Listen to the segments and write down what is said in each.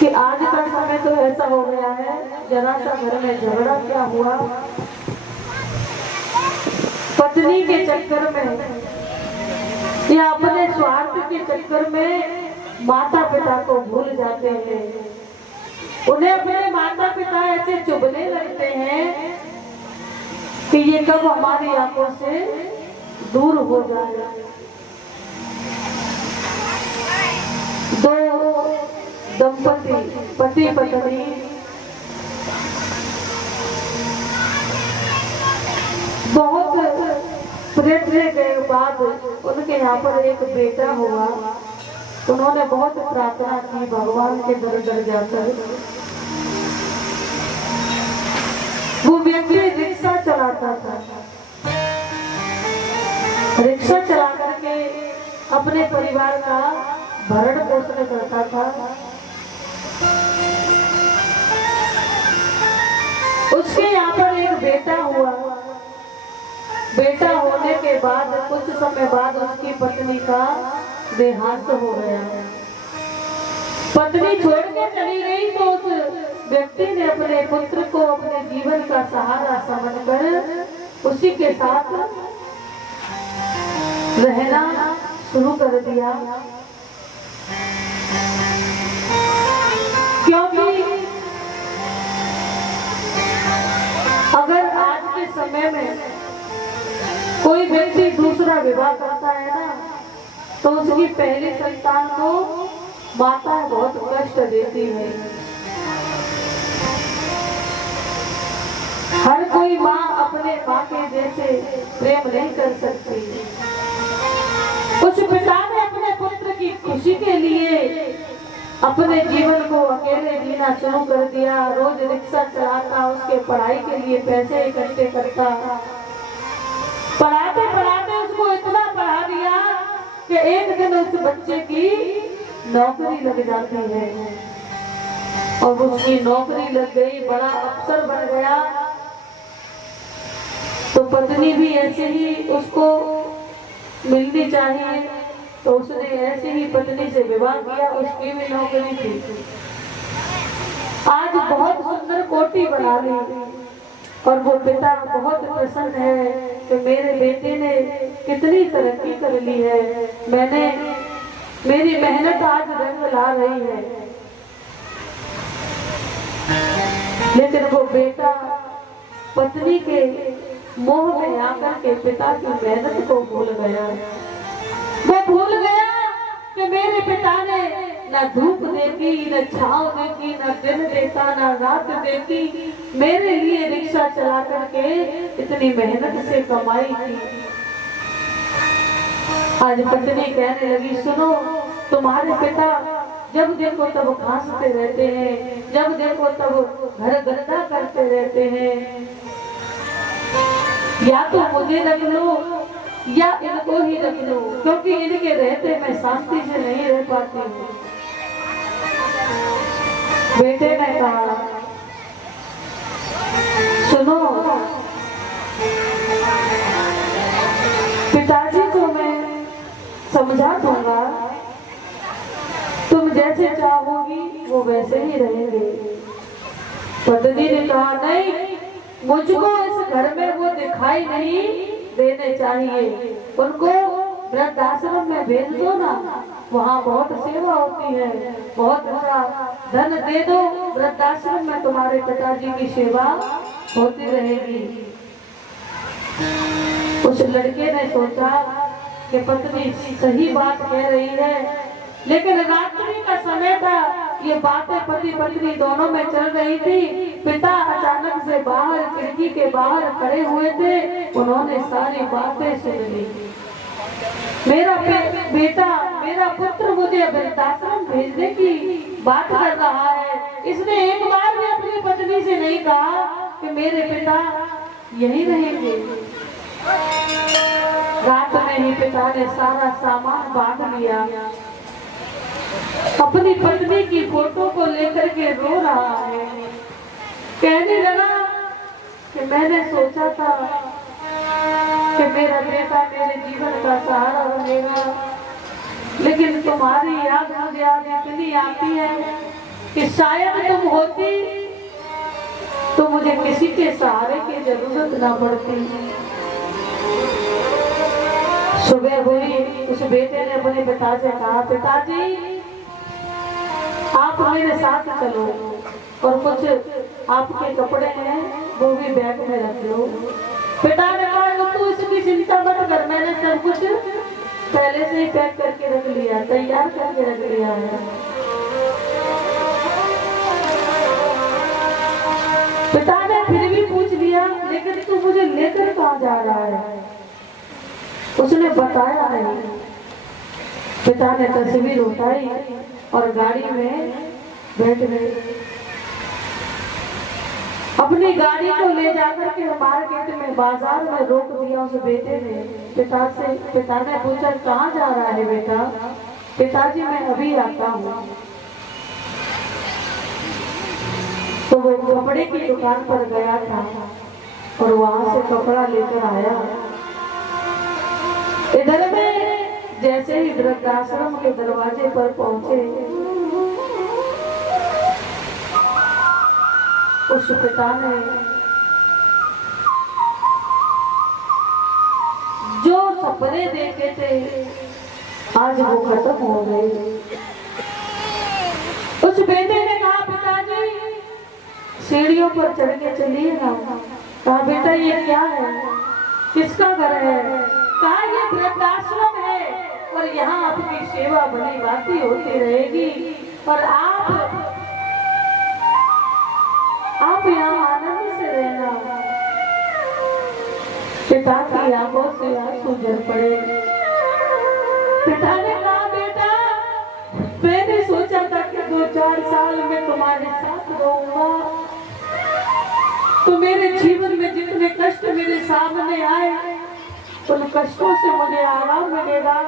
कि आज का समय तो ऐसा हो गया है, जरा सा घर में झगड़ा क्या हुआ, पत्नी के चक्कर में या अपने स्वार्थ के चक्कर में माता पिता को भूल जाते हैं। उन्हें अपने माता पिता ऐसे चुभने लगते हैं कि ये कब हमारी आंखों से दूर हो जाए। दो दंपति पति पत्नी बहुत प्रयत्न के बाद उनके यहाँ पर एक बेटा हुआ। उन्होंने बहुत प्रार्थना की भगवान के दर जाकर। वो व्यक्ति रिक्शा चलाता था, रिक्शा चला करके अपने परिवार का भरण पोषण करता था। उसके यहाँ पर एक बेटा हुआ। बेटा होने के बाद कुछ समय बाद उसकी पत्नी का देहांत हो गया। पत्नी छोड़ के चली गई तो उस व्यक्ति ने अपने पुत्र को अपने जीवन का सहारा समझकर उसी के साथ रहना शुरू कर दिया। क्योंकि अगर आज के समय में कोई व्यक्ति दूसरा विवाह करता है ना, तो उसकी पहली संतान को माता बहुत कष्ट देती है। हर कोई माँ अपने माँ के जैसे प्रेम नहीं कर सकती। उस पिता ने अपने पुत्र की खुशी के लिए अपने जीवन को अकेले जीना शुरू कर दिया। रोज रिक्शा चलाता, उसके पढ़ाई के लिए पैसे इकट्ठे करता। पढ़ाते पढ़ाते उसको इतना पढ़ा दिया कि एक दिन उस बच्चे की नौकरी लग जाती है। और उसकी नौकरी लग गई, बड़ा अफसर बन गया। तो पत्नी भी ऐसे ही उसको मिलनी चाहिए, तो उसने ऐसे ही पत्नी से विवाह किया। उसकी भी नौकरी थी। आज बहुत सुंदर कोठी बना ली और वो पिता बहुत प्रसन्न है कि मेरे बेटे ने कितनी तरक्की कर ली है, मेरी मेहनत आज रंग ला रही है। लेकिन वो बेटा पत्नी के मोह में आकर के पिता की मेहनत को भूल गया। वो भूल गया कि मेरे पिता ने न धूप देखी, न छांव देखी, न दिन देखा, न रात देखी, मेरे लिए रिक्शा चला करके इतनी मेहनत से कमाई थी। आज पत्नी कहने लगी, सुनो, तुम्हारे पिता जब देखो तब खांसते रहते हैं, जब देखो तब घर गंदा करते रहते हैं। या तो मुझे रख लो या इनको ही रख लो, क्योंकि इनके रहते मैं शांति से नहीं रह पाती हूँ। बेटे ने कहा, सुनो, पिताजी को मैं समझा दूंगा, तुम जैसे चाहोगी वो वैसे ही रहेंगे। पत्नी ने कहा, नहीं, मुझको इस घर में वो दिखाई नहीं देने चाहिए। उनको वृद्धाश्रम में भेज दो ना, वहाँ बहुत सेवा होती है, बहुत अच्छा धन दे दो, वृद्धाश्रम में तुम्हारे पिताजी की सेवा होती रहेगी। उस लड़के ने सोचा कि पत्नी सही बात कह रही है, लेकिन रात्रि का समय था, ये बातें पति पत्नी दोनों में चल रही थी। पिता अचानक से बाहर खिड़की के बाहर खड़े हुए थे, उन्होंने सारी बातें सुन ली। मेरा बेटा, मेरा पुत्र मुझे वृद्धाश्रम भेजने की बात कर रहा है। इसने एक बार भी अपनी पत्नी से नहीं कहा कि मेरे पिता यहीं रहेंगे। रात में ही पिता ने सारा सामान बांध लिया, अपनी पत्नी की फोटो को लेकर के रो रहा है। कहने लगा कि मैंने सोचा था कि मेरा बेटा मेरे जीवन का सहारा बनेगा, लेकिन तुम्हारी याद मुझे आज इतनी आती है कि शायद तुम होती तो मुझे किसी के सहारे की जरूरत ना पड़ती। सुबह हुई, उस बेटे ने अपने पिता से कहा, पिताजी आप मेरे साथ चलो और कुछ आपके कपड़े हैं वो भी बैग में रख लो। पिता ने कहा तू इसकी चिंता मत कर, मैंने सब कुछ पहले से ही पैक करके रख लिया, तैयार करके रख लिया है। पिता ने फिर भी पूछ लिया, लेकिन तू मुझे लेकर कहाँ जा रहा है? उसने बताया नहीं। पिता ने तस्वीर उठाई और गाड़ी में बैठ गए। अपनी गाड़ी को ले जाकर के मार्केट में, बाजार में रोक दिया उस बेटे ने। पिता ने पूछा कहाँ जा रहा है बेटा? पिताजी मैं अभी आता हूँ। तो वो कपड़े की दुकान पर गया था और वहां से कपड़ा लेकर आया। इधर में जैसे ही वृद्धाश्रम के दरवाजे पर पहुंचे, उस पिता ने जो सपने देखे थे आज वो खत्म हो गए। उस बेटे ने कहा पिताजी सीढ़ियों पर चढ़ के चलिए ना। कहा बेटा ये क्या है, किसका घर है? कहा ये वृद्धाश्रम है और यहाँ आपकी सेवा भली भांति होती रहेगी और आप यहाँ आनंद से रहना। पिता की आंखों से आंसू झर पड़े। पिता ने कहा बेटा मैंने सोचा था कि 2-4 साल में तुम्हारे साथ रहूंगा, तो मेरे जीवन में जितने कष्ट मेरे सामने आए उन कष्टों से मुझे आराम मिलेगा,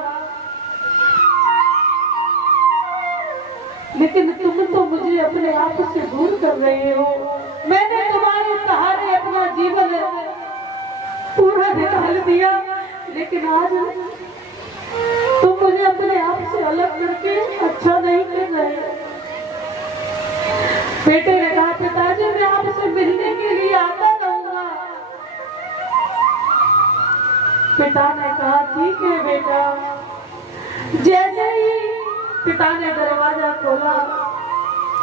लेकिन तुम तो मुझे अपने आप से दूर कर रहे हो। मैंने तुम्हारे सहारे अपना जीवन पूरा निकाल दिया, लेकिन आज तुम मुझे अपने आप से अलग करके अच्छा नहीं कर रहे। बेटे ने कहा पिताजी मैं आपसे मिलने के लिए आता रहूंगा। पिता ने कहा ठीक है बेटा। जैसे ही पिता ने दरवाजा खोला,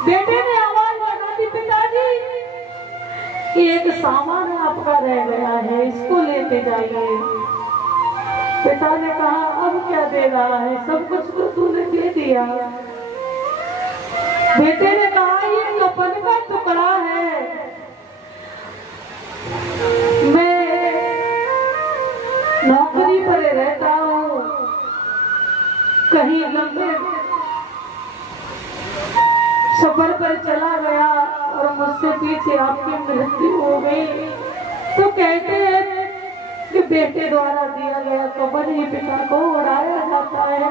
बेटे ने आवाज लगा दी पिताजी एक सामान आपका रह गया है, इसको लेके जाइए। पिता ने कहा अब क्या दे रहा है, सब कुछ तो तूने दे दिया। बेटे ने कहा ये कफन का टुकड़ा है, मैं नौकरी पर रहता हूँ, कहीं लंबे सफर पर चला गया और मुझसे पीछे आपकी मृत्यु हो गई, तो कहते हैं कि बेटे द्वारा दिया गया कफन ही पिता को उड़ाया जाता है,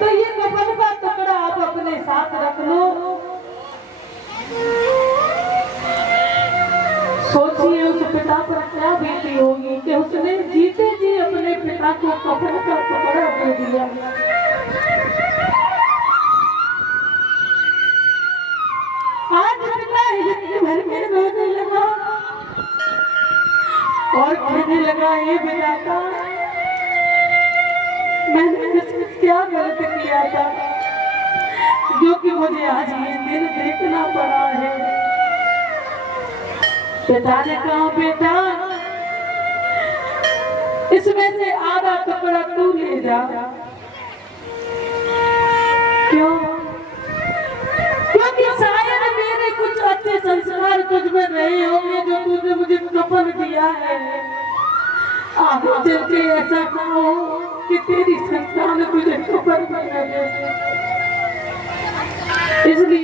तो ये कफन का टुकड़ा आप अपने साथ रख लो। सोचिए उस पिता पर क्या बीती होगी कि उसने जीते जी अपने पिता को कफन का टुकड़ा दे दिया। आज पिता हिलने भर के रोने लगा और कहने लगा ये बेटा मैंने क्या गलत किया था जो कि मुझे आज ये दिन देखना पड़ा है। पिता ने कहा बेटा इसमें से आधा टुकड़ा तू ले जा। क्यों? क्योंकि शायद मेरे कुछ अच्छे संस्कार तुझ में रहे होंगे जो तूने मुझे कफन दिया है। आगे चल के ऐसा कहो कि तेरी संतान तुझे कफन में न दे। इसलिए